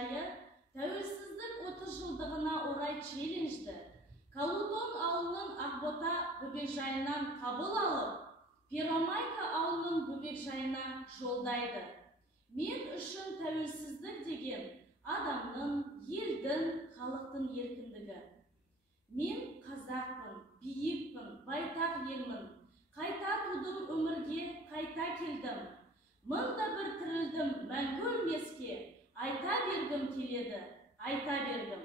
бөбекжайы тәуелсіздік 30 жылдығына орай челленджді Калудон ауылының Ақбота бөбекжайынан қабыл алып, Первомайка ауылының бөбекжайына жолдайды. Мен үшін тәуелсіздік деген адамның, елдің, халықтың еркіндігі. Мен қазақпын, биікпін, байтақ елмін. Қайта тудым өмірге, қайта келдім. Мыңда бір тірілдім, мәңгі өлмеске. Айта бергім келеді, айта бергім.